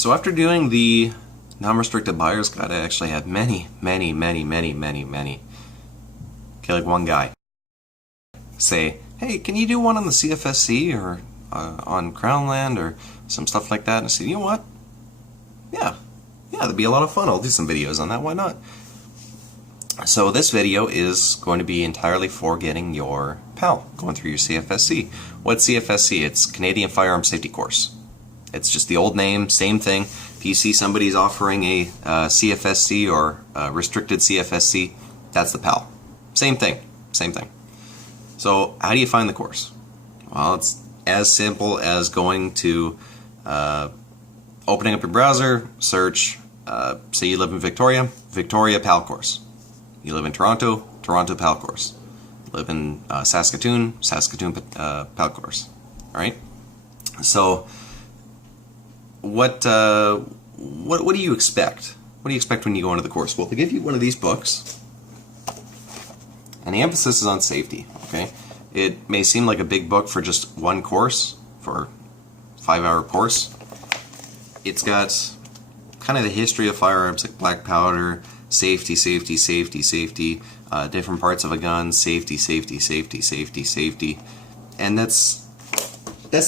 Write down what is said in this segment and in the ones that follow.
So after doing the non-restricted buyer's guide, I actually had many, okay, like one guy say, hey, can you do one on the CFSC or on Crown Land or some stuff like that? And I said, you know what? Yeah, that'd be a lot of fun. I'll do some videos on that. Why not? So this video is going to be entirely for getting your PAL, going through your CFSC. What's CFSC? It's Canadian Firearm Safety Course. It's just the old name, same thing. If you see somebody's offering a CFSC or restricted CFSC, that's the PAL. Same thing, same thing. So how do you find the course? Well, it's as simple as going to opening up your browser, search, say you live in Victoria, Victoria PAL course. You live in Toronto, Toronto PAL course. You live in Saskatoon, Saskatoon PAL course. All right. So what do you expect? What do you expect when you go into the course? Well, they give you one of these books, and the emphasis is on safety. Okay. It may seem like a big book for just one course, for a 5-hour course. It's got kind of the history of firearms, like black powder, safety, different parts of a gun, safety, and that's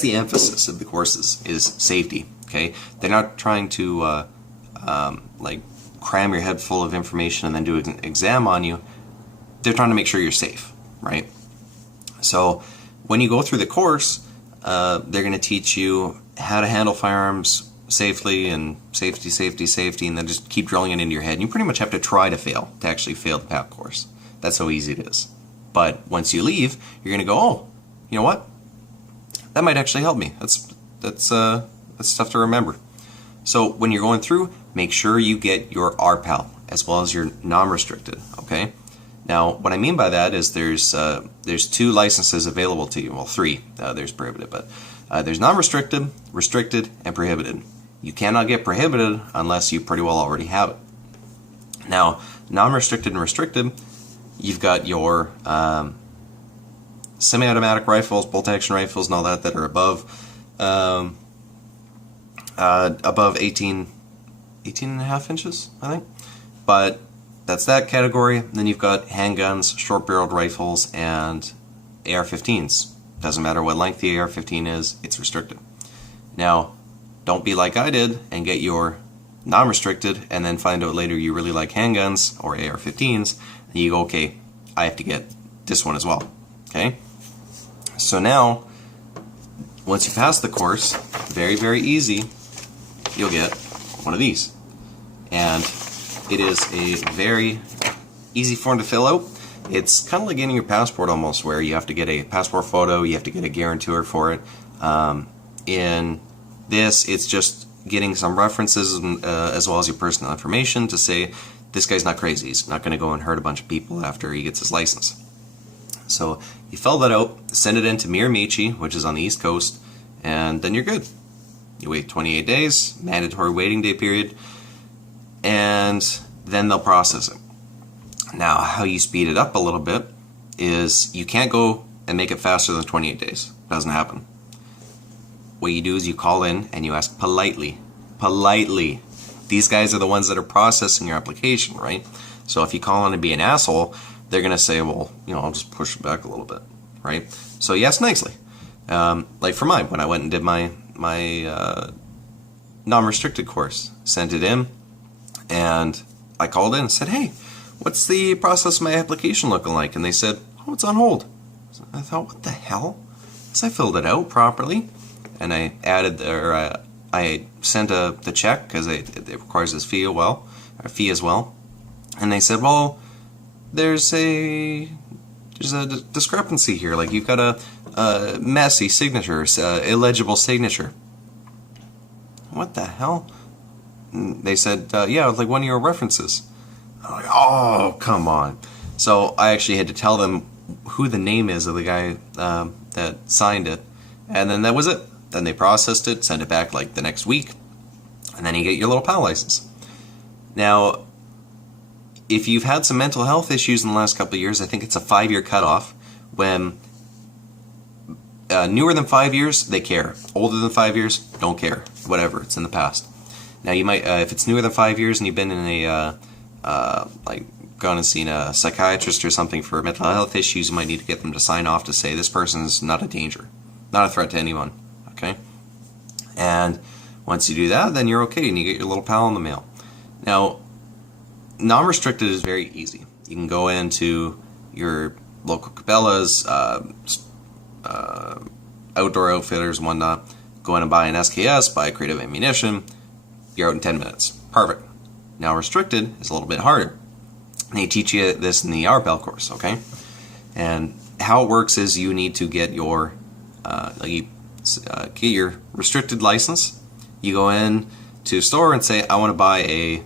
the emphasis of the courses, is safety. Okay, they're not trying to like cram your head full of information and then do an exam on you. They're trying to make sure you're safe, right? So when you go through the course, they're going to teach you how to handle firearms safely, and safety, and then just keep drilling it into your head. And you pretty much have to try to fail to actually fail the PAL course. That's how easy it is. But once you leave, you're going to go, oh, you know what? That might actually help me. That's stuff to remember. So when you're going through, make sure you get your RPAL as well as your non-restricted. Okay. Now, what I mean by that is there's 2 licenses available to you. Well, 3. There's prohibited, but there's non-restricted, restricted, and prohibited. You cannot get prohibited unless you pretty well already have it. Now, non-restricted and restricted, you've got your semi-automatic rifles, bolt-action rifles, and all that are above 18 and a half inches, I think. But that's that category. Then you've got handguns, short-barreled rifles, and AR-15s. Doesn't matter what length the AR-15 is, it's restricted. Now, don't be like I did and get your non-restricted and then find out later you really like handguns or AR-15s, and you go, okay, I have to get this one as well. Okay? So now, once you pass the course, very easy, you'll get one of these. And it is a very easy form to fill out. It's kind of like getting your passport almost, where you have to get a passport photo, you have to get a guarantor for it. In this, it's just getting some references as well as your personal information to say, this guy's not crazy, he's not going to go and hurt a bunch of people after he gets his license. So you fill that out, send it in to Miramichi, which is on the East Coast, and then you're good. You wait 28 days, mandatory waiting day period, and then they'll process it. Now, how you speed it up a little bit is you can't go and make it faster than 28 days. Doesn't happen. What you do is you call in and you ask politely. These guys are the ones that are processing your application, right? So if you call in and be an asshole, they're going to say, well, you know, I'll just push it back a little bit, right? So you ask nicely. Like for mine, when I went and did my non-restricted course, sent it in, and I called in and said, hey, what's the process of my application looking like? And they said, oh, it's on hold. So I thought, what the hell? So I filled it out properly, and I added, I sent the check because it requires this fee as well. And they said, well, there's a discrepancy here. Like you've got a messy signature, illegible signature. What the hell? And they said, yeah, like one of your references. I'm like, oh, come on. So I actually had to tell them who the name is of the guy that signed it. And then that was it. Then they processed it, sent it back like the next week. And then you get your little PAL license. Now, if you've had some mental health issues in the last couple of years, I think it's a 5-year cutoff. When newer than 5 years, they care. Older than 5 years, don't care. Whatever, it's in the past. Now you might, if it's newer than 5 years and you've been in a, like gone and seen a psychiatrist or something for mental health issues, you might need to get them to sign off to say this person is not a danger, not a threat to anyone, okay? And once you do that, then you're okay and you get your little pal in the mail. Now, non-restricted is very easy. You can go into your local Cabela's, outdoor outfitters and whatnot, go in and buy an SKS, buy a crate of ammunition, you're out in 10 minutes. Perfect. Now restricted is a little bit harder. They teach you this in the RPAL course, okay? And how it works is you need to get your get your restricted license. You go in to a store and say, I want to buy a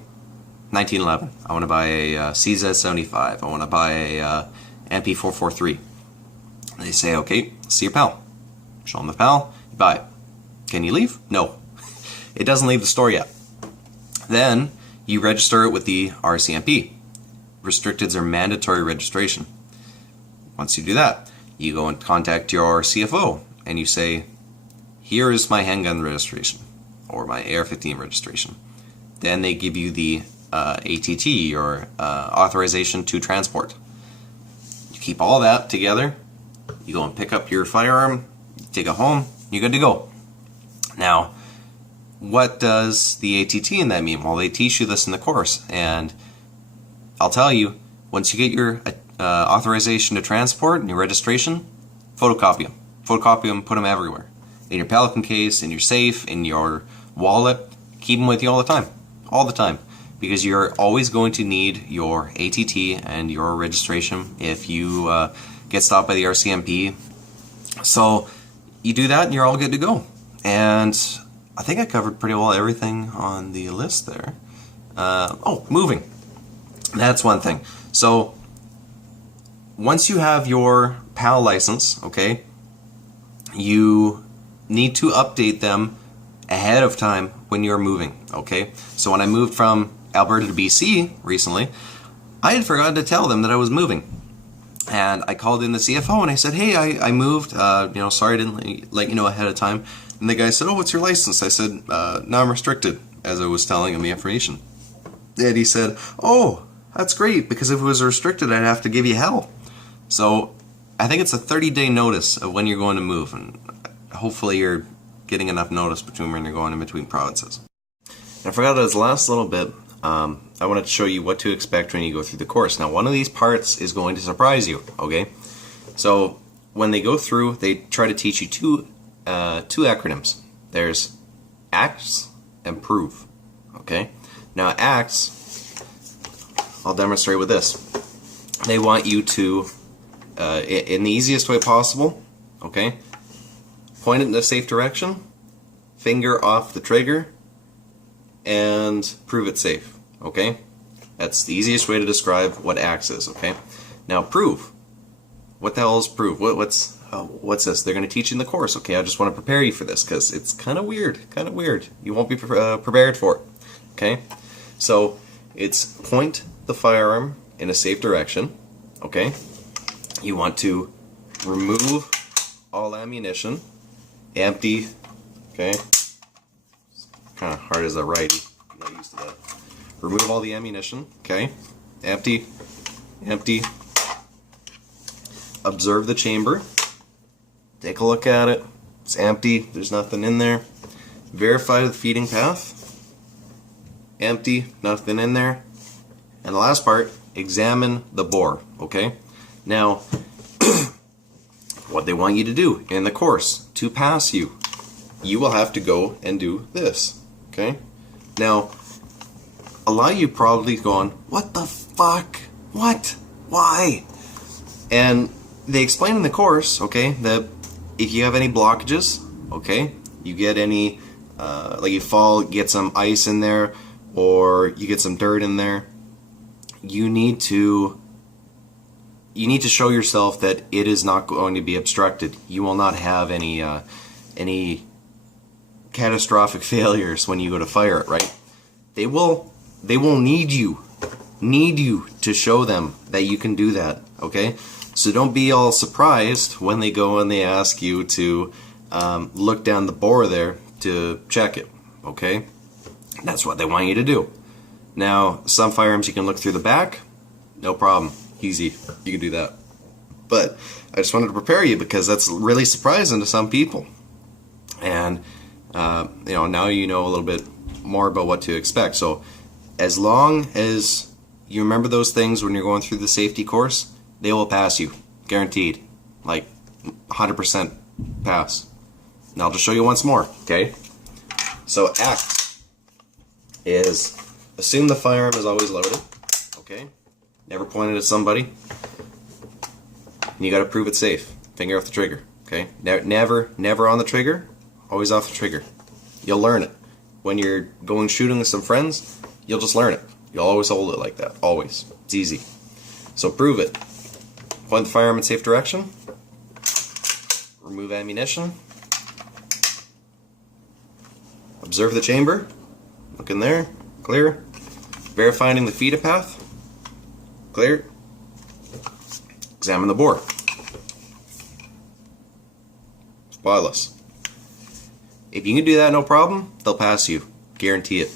1911. I want to buy a CZ75. I want to buy a MP443. They say, okay, see your PAL. Show them the PAL, you buy it. Can you leave? No. It doesn't leave the store yet. Then you register it with the RCMP. Restricteds are mandatory registration. Once you do that, you go and contact your CFO and you say, here is my handgun registration or my AR-15 registration. Then they give you the ATT or authorization to transport. You keep all that together, you go and pick up your firearm, you take it home, you're good to go. Now, what does the ATT in that mean? Well, they teach you this in the course, and I'll tell you, once you get your authorization to transport and your registration, photocopy them. Photocopy them, put them everywhere. In your Pelican case, in your safe, in your wallet. Keep them with you all the time. Because you're always going to need your ATT and your registration if you get stopped by the RCMP. So you do that and you're all good to go. And I think I covered pretty well everything on the list there. Moving. That's one thing. So once you have your PAL license, okay, you need to update them ahead of time when you're moving, okay? So when I moved from Alberta to BC recently, I had forgotten to tell them that I was moving. And I called in the CFO and I said, hey, I moved, sorry I didn't let you know ahead of time. And the guy said, oh, what's your license? I said, non-restricted, as I was telling him the information. And he said, oh, that's great, because if it was restricted, I'd have to give you hell. So I think it's a 30-day notice of when you're going to move, and hopefully you're getting enough notice between when you're going in between provinces. And I forgot this last little bit. I wanted to show you what to expect when you go through the course. Now, one of these parts is going to surprise you, okay? So when they go through, they try to teach you two acronyms. There's ACTS and PROVE, okay? Now, ACTS, I'll demonstrate with this. They want you to, in the easiest way possible, okay, point it in a safe direction, finger off the trigger, and prove it safe, okay? That's the easiest way to describe what ACTS is, okay? Now, PROVE. What the hell is PROVE? What's this? They're going to teach you in the course, okay? I just want to prepare you for this because it's kind of weird, You won't be prepared for it, okay? So it's point the firearm in a safe direction, okay? You want to remove all ammunition, empty, okay? It's kind of hard as a righty, I'm not used to that. Remove all the ammunition, okay? Empty, empty. Observe the chamber. Take a look at it. It's empty, there's nothing in there. Verify the feeding path. Empty, nothing in there. And the last part, examine the bore, okay? Now, what they want you to do in the course, to pass you, you will have to go and do this, okay? Now, a lot of you probably going, what the fuck? What? Why? And they explain in the course, okay, that if you have any blockages, okay, you get any, like you fall, get some ice in there, or you get some dirt in there, you need to show yourself that it is not going to be obstructed. You will not have any catastrophic failures when you go to fire it, right? They will need you to show them that you can do that, okay? So don't be all surprised when they go and they ask you to look down the bore there to check it, okay? That's what they want you to do. Now, some firearms you can look through the back, no problem, easy, you can do that. But I just wanted to prepare you because that's really surprising to some people. And now you know a little bit more about what to expect. So as long as you remember those things when you're going through the safety course, they will pass you, guaranteed, like 100% pass. And I'll just show you once more, okay? So ACT is assume the firearm is always loaded, okay? Never pointed at somebody. And you got to prove it's safe. Finger off the trigger, okay? Never on the trigger, always off the trigger. You'll learn it. When you're going shooting with some friends, you'll just learn it. You'll always hold it like that, always. It's easy. So prove it. Point the firearm in safe direction. Remove ammunition. Observe the chamber. Look in there. Clear. Verifying the feed path. Clear. Examine the bore. Spotless. If you can do that, no problem, they'll pass you. Guarantee it.